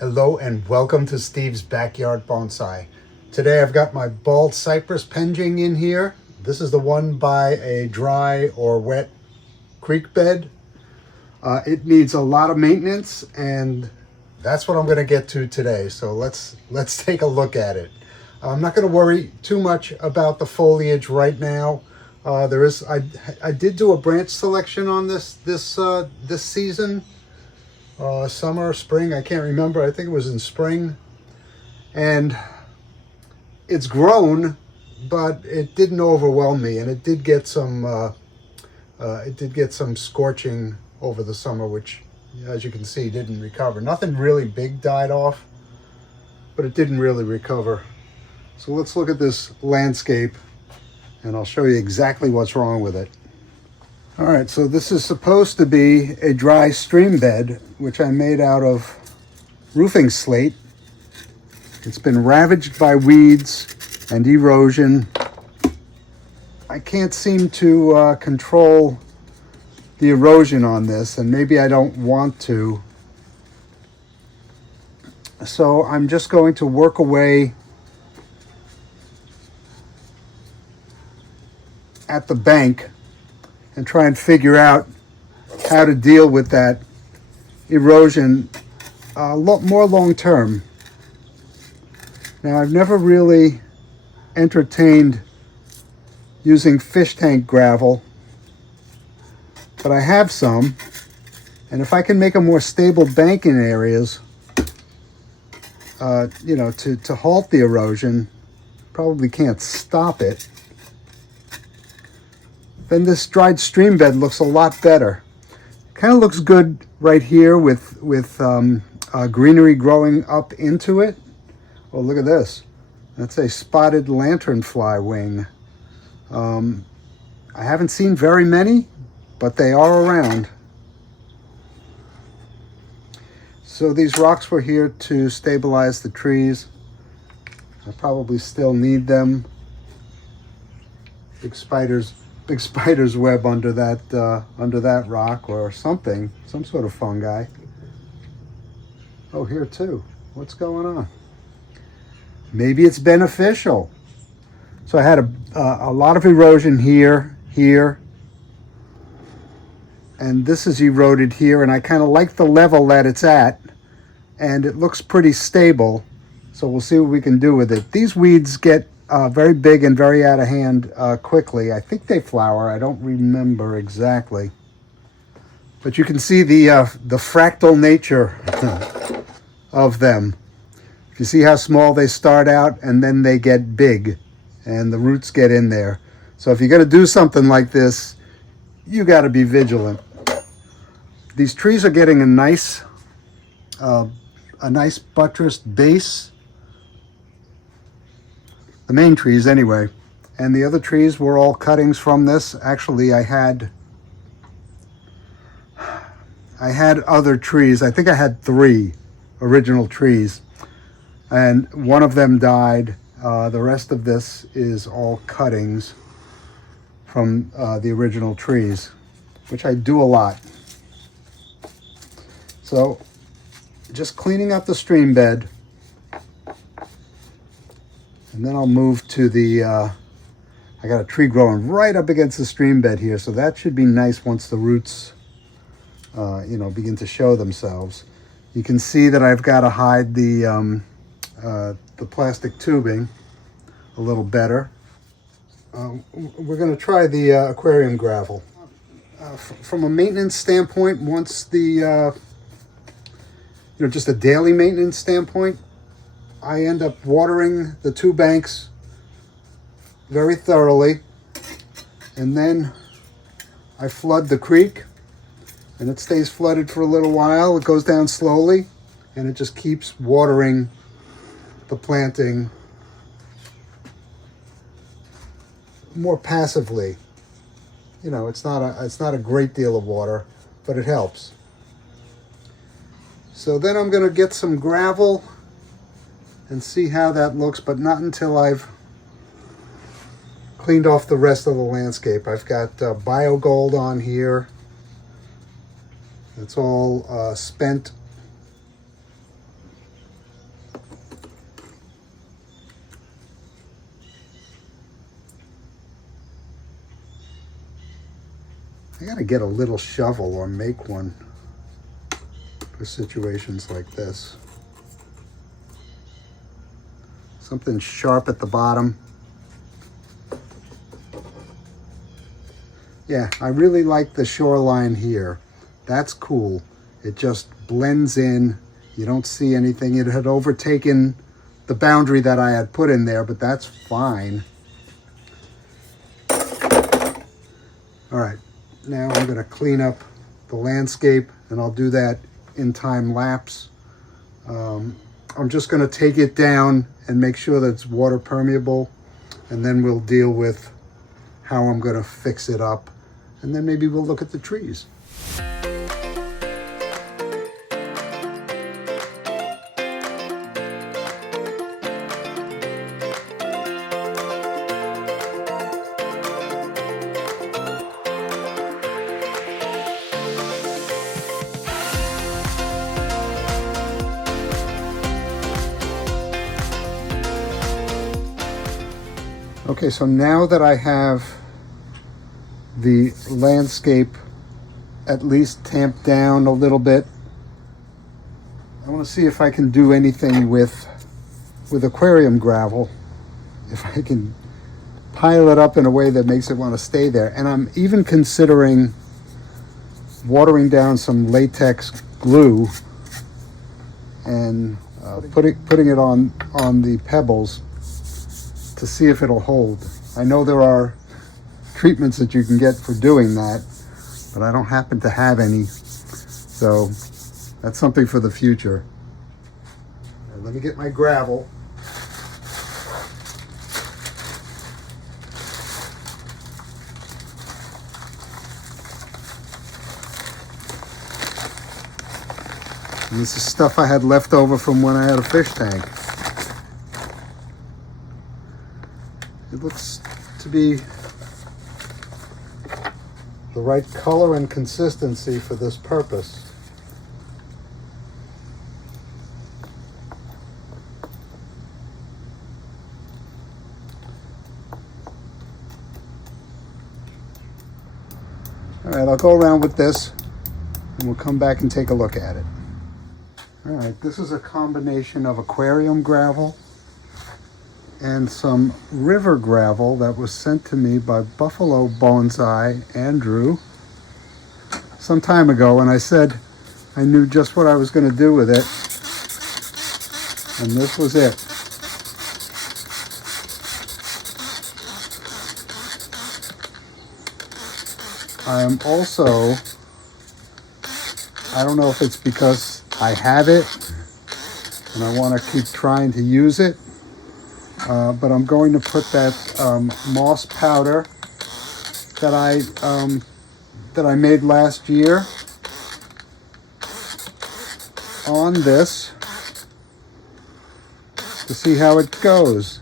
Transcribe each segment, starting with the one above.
Hello and welcome to Steve's Backyard Bonsai. Today I've got my Bald Cypress Penjing in here. This is the one by a dry or wet creek bed. It needs a lot of maintenance, and that's what I'm going to get to today. So let's take a look at it. I'm not going to worry too much about the foliage right now. I did do a branch selection on this season. Summer, spring, I can't remember. I think it was in spring. And it's grown, but it didn't overwhelm me, and it did get some scorching over the summer, which, as you can see, didn't recover. Nothing really big died off, but it didn't really recover. So let's look at this landscape, and I'll show you exactly what's wrong with it. All right, so this is supposed to be a dry stream bed, which I made out of roofing slate. It's been ravaged by weeds and erosion. I can't seem to control the erosion on this, and maybe I don't want to. So I'm just going to work away at the bank and try and figure out how to deal with that erosion more long term. Now, I've never really entertained using fish tank gravel, but I have some, and if I can make a more stable bank in areas, to halt the erosion, probably can't stop it, then this dried stream bed looks a lot better. Kind of looks good right here with greenery growing up into it. Oh, look at this. That's a spotted lanternfly wing. I haven't seen very many, but they are around. So these rocks were here to stabilize the trees. I probably still need them. Big spider's web under that rock or something, some sort of fungi. Oh, here too. What's going on? Maybe it's beneficial. So I had a lot of erosion here, and this is eroded here, and I kind of like the level that it's at, and it looks pretty stable. So we'll see what we can do with it. These weeds get very big and very out of hand quickly. I think they flower. I don't remember exactly. But you can see the fractal nature of them. If you see how small they start out and then they get big and the roots get in there. So if you're going to do something like this, you got to be vigilant. These trees are getting a nice buttressed base. The main trees anyway, and the other trees were all cuttings from this. Actually, I had other trees. I think I had 3 original trees, and one of them died. The rest of this is all cuttings from the original trees, which I do a lot. So just cleaning up the stream bed. And then I'll move to I got a tree growing right up against the stream bed here, so that should be nice once the roots, begin to show themselves. You can see that I've got to hide the plastic tubing a little better. We're going to try the aquarium gravel. From a maintenance standpoint, once just a daily maintenance standpoint, I end up watering the 2 banks very thoroughly, and then I flood the creek, and it stays flooded for a little while. It goes down slowly, and it just keeps watering the planting more passively. It's not a great deal of water, but it helps. So then I'm going to get some gravel and see how that looks, but not until I've cleaned off the rest of the landscape. I've got BioGold on here. It's all spent I gotta get a little shovel or make one for situations like this. Something sharp at the bottom. Yeah, I really like the shoreline here. That's cool. It just blends in. You don't see anything. It had overtaken the boundary that I had put in there, but that's fine. All right, now I'm gonna clean up the landscape, and I'll do that in time lapse. I'm just gonna take it down and make sure that it's water permeable, and then we'll deal with how I'm gonna fix it up, and then maybe we'll look at the trees. Okay, so now that I have the landscape at least tamped down a little bit, I want to see if I can do anything with aquarium gravel, if I can pile it up in a way that makes it want to stay there. And I'm even considering watering down some latex glue and putting it on the pebbles to see if it'll hold. I know there are treatments that you can get for doing that, but I don't happen to have any. So that's something for the future. Now, let me get my gravel. And this is stuff I had left over from when I had a fish tank. It looks to be the right color and consistency for this purpose. All right, I'll go around with this and we'll come back and take a look at it. All right, this is a combination of aquarium gravel and some river gravel that was sent to me by Buffalo Bonsai Andrew some time ago, and I said I knew just what I was going to do with it, and this was it. I am also, I don't know if it's because I have it and I want to keep trying to use it, but I'm going to put that moss powder that I made last year on this to see how it goes.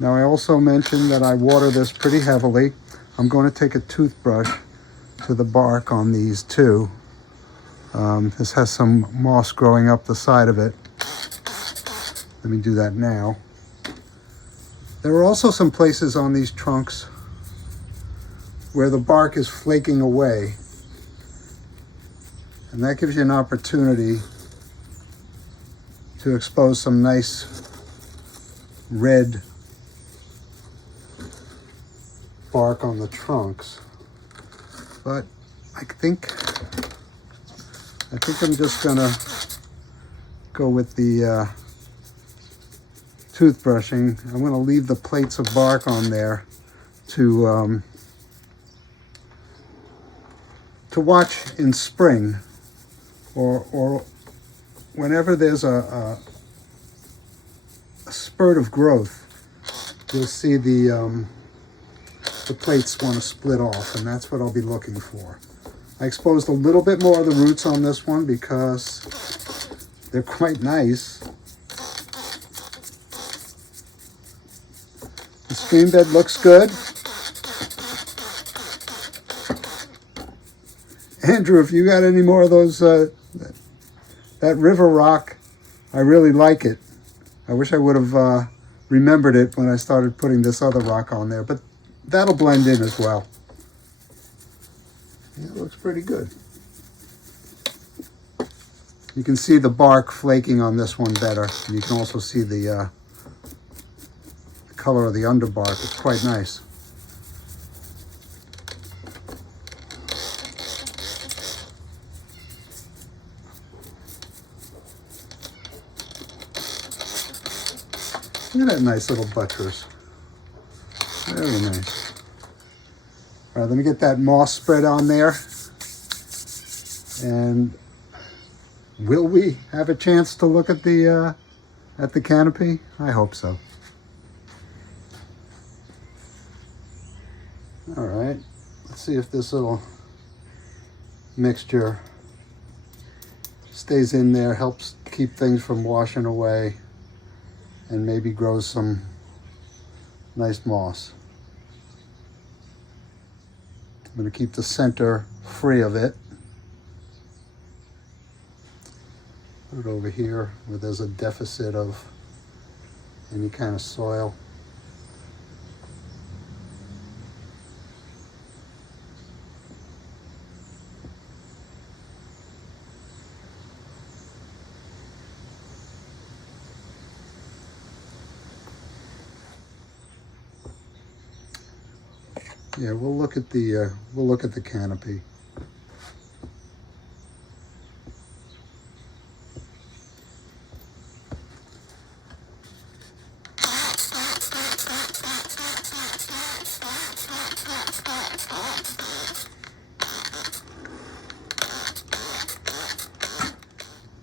Now, I also mentioned that I water this pretty heavily. I'm going to take a toothbrush to the bark on these too. This has some moss growing up the side of it. Let me do that now. There are also some places on these trunks where the bark is flaking away, and that gives you an opportunity to expose some nice red bark on the trunks. But I think I'm just gonna go with the toothbrushing. I'm gonna leave the plates of bark on there to watch in spring, or whenever there's a spurt of growth. You'll see the plates want to split off, and that's what I'll be looking for. I exposed a little bit more of the roots on this one because they're quite nice. The stream bed looks good. Andrew, if you got any more of those, that river rock, I really like it. I wish I would have remembered it when I started putting this other rock on there, but that'll blend in as well. Yeah, it looks pretty good. You can see the bark flaking on this one better. And you can also see the color of the underbark. It's quite nice. Look at that nice little buttress. Very nice. All right, let me get that moss spread on there. And will we have a chance to look at the canopy? I hope so. All right, let's see if this little mixture stays in there, helps keep things from washing away, and maybe grows some nice moss. I'm going to keep the center free of it. Put it over here where there's a deficit of any kind of soil. Yeah, we'll look at the canopy.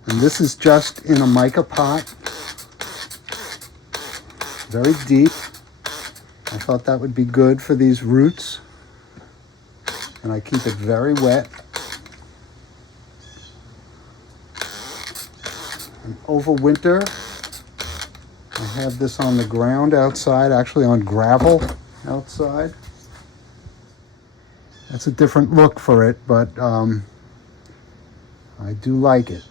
And this is just in a mica pot, very deep. I thought that would be good for these roots. And I keep it very wet. And over winter, I have this on the ground outside, actually on gravel outside. That's a different look for it, but I do like it.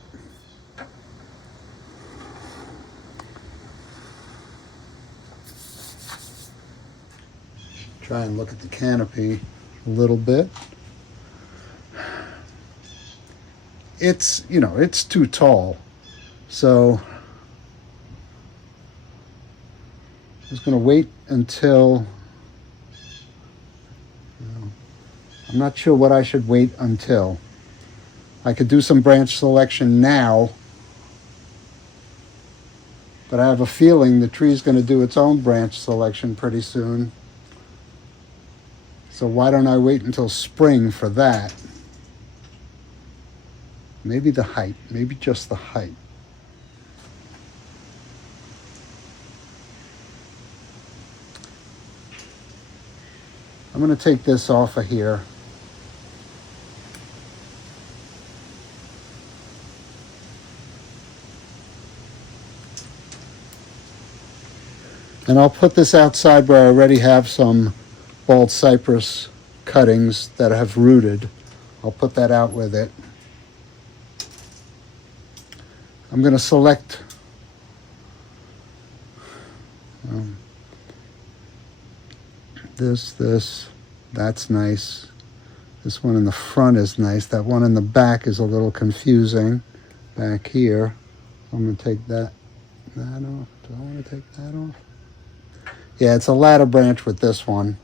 Try and look at the canopy a little bit. It's, you know, it's too tall. So I'm just going to wait until, I'm not sure what I should wait until. I could do some branch selection now, but I have a feeling the tree's going to do its own branch selection pretty soon. So why don't I wait until spring for that? Maybe the height, maybe just the height. I'm going to take this off of here. And I'll put this outside where I already have some bald cypress cuttings that have rooted. I'll put that out with it. I'm going to select this, that's nice. This one in the front is nice. That one in the back is a little confusing back here. I'm going to take that off. Do I want to take that off? Yeah, it's a ladder branch with this one.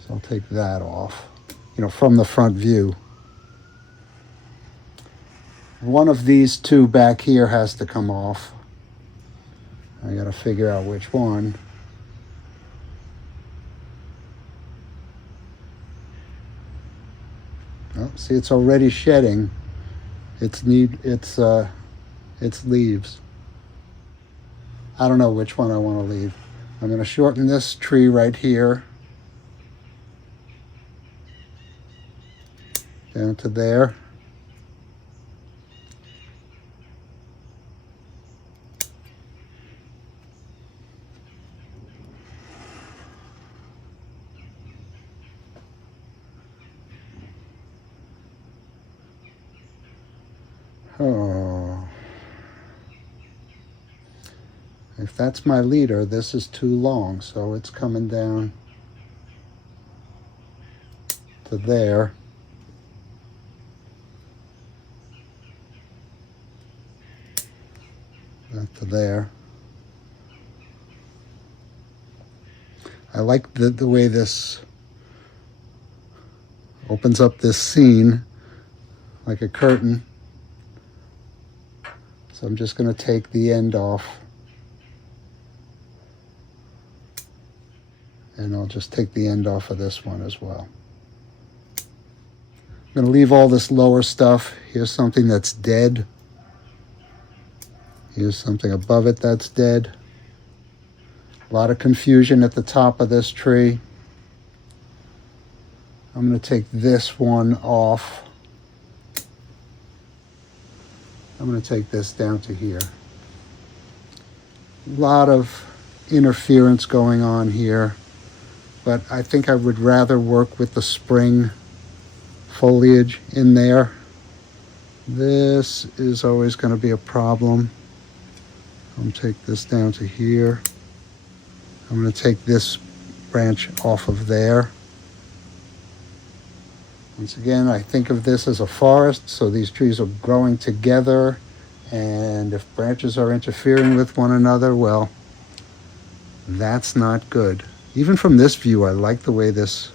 So I'll take that off, you know, from the front view. One of these two back here has to come off. I got to figure out which one. Oh, see, it's already shedding its leaves. I don't know which one I want to leave. I'm going to shorten this tree right here down to there. Oh. If that's my leader, this is too long, so it's coming down. to there. That to there. I like the way this opens up this scene like a curtain. So I'm just going to take the end off. And I'll just take the end off of this one as well. I'm going to leave all this lower stuff. Here's something that's dead. Here's something above it that's dead. A lot of confusion at the top of this tree. I'm going to take this one off. I'm going to take this down to here. A lot of interference going on here, but I think I would rather work with the spring foliage in there. This is always going to be a problem. I'm going to take this down to here. I'm going to take this branch off of there. Once again, I think of this as a forest, so these trees are growing together, and if branches are interfering with one another, well, that's not good. Even from this view, I like the way this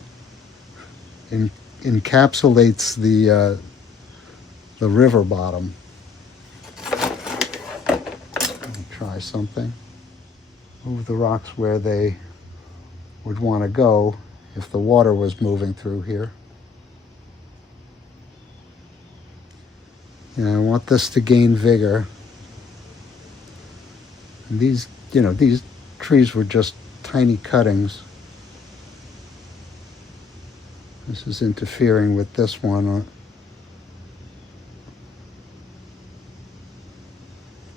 encapsulates the river bottom. Let me try something. Move the rocks where they would want to go if the water was moving through here. And I want this to gain vigor. And these trees were just tiny cuttings. This is interfering with this one.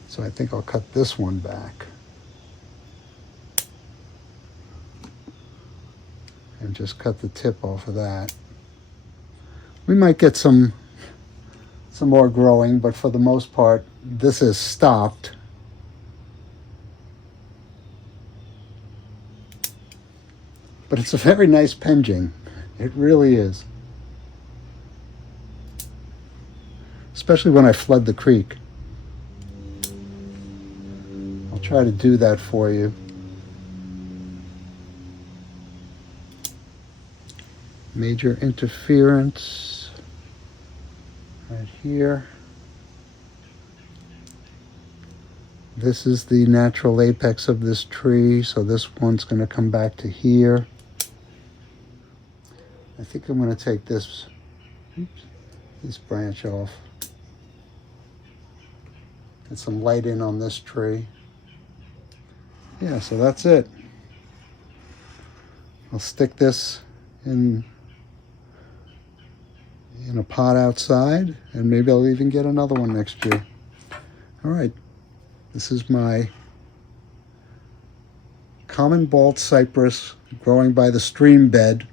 So I think I'll cut this one back. And just cut the tip off of that. We might get some more growing, but for the most part, this is stopped. But it's a very nice penjing. It really is. Especially when I flood the creek. I'll try to do that for you. Major interference right here. This is the natural apex of this tree, so this one's going to come back to here. I think I'm going to take this branch off. Get some light in on this tree. Yeah, so that's it. I'll stick this in a pot outside, and maybe I'll even get another one next year. All right, this is my common bald cypress growing by the stream bed.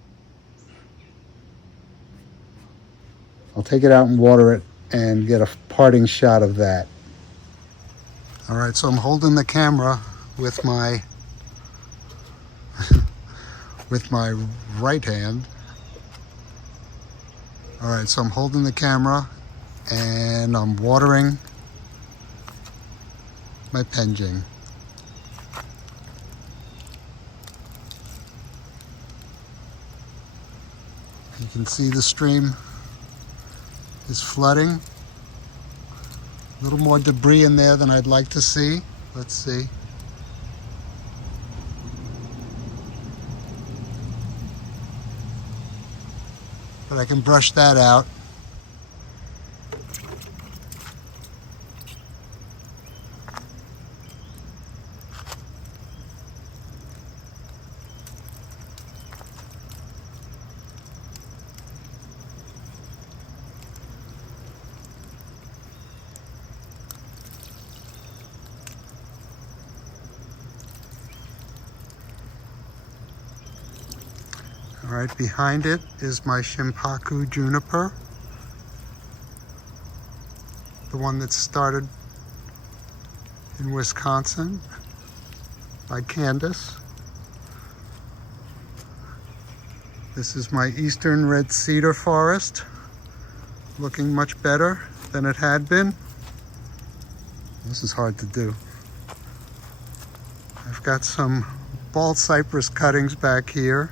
I'll take it out and water it and get a parting shot of that. All right, so I'm holding the camera with my right hand. All right, so I'm holding the camera and I'm watering my penjing. You can see the stream is flooding. A little more debris in there than I'd like to see. Let's see. But I can brush that out. All right, behind it is my Shimpaku juniper, the one that started in Wisconsin by Candace. This is my eastern red cedar forest, looking much better than it had been. This is hard to do. I've got some bald cypress cuttings back here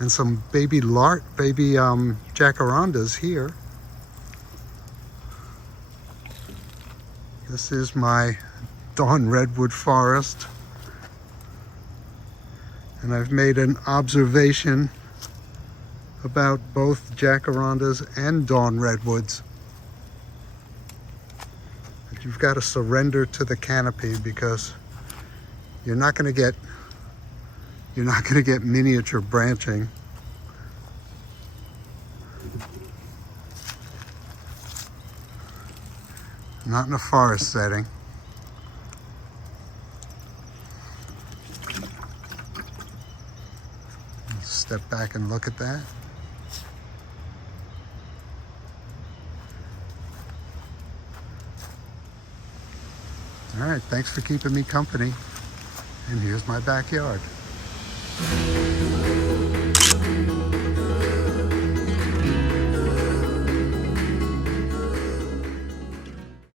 and some baby jacarandas here. This is my dawn redwood forest, and I've made an observation about both jacarandas and dawn redwoods. But you've got to surrender to the canopy, because you're not going to get miniature branching. Not in a forest setting. Step back and look at that. All right, thanks for keeping me company. And here's my backyard.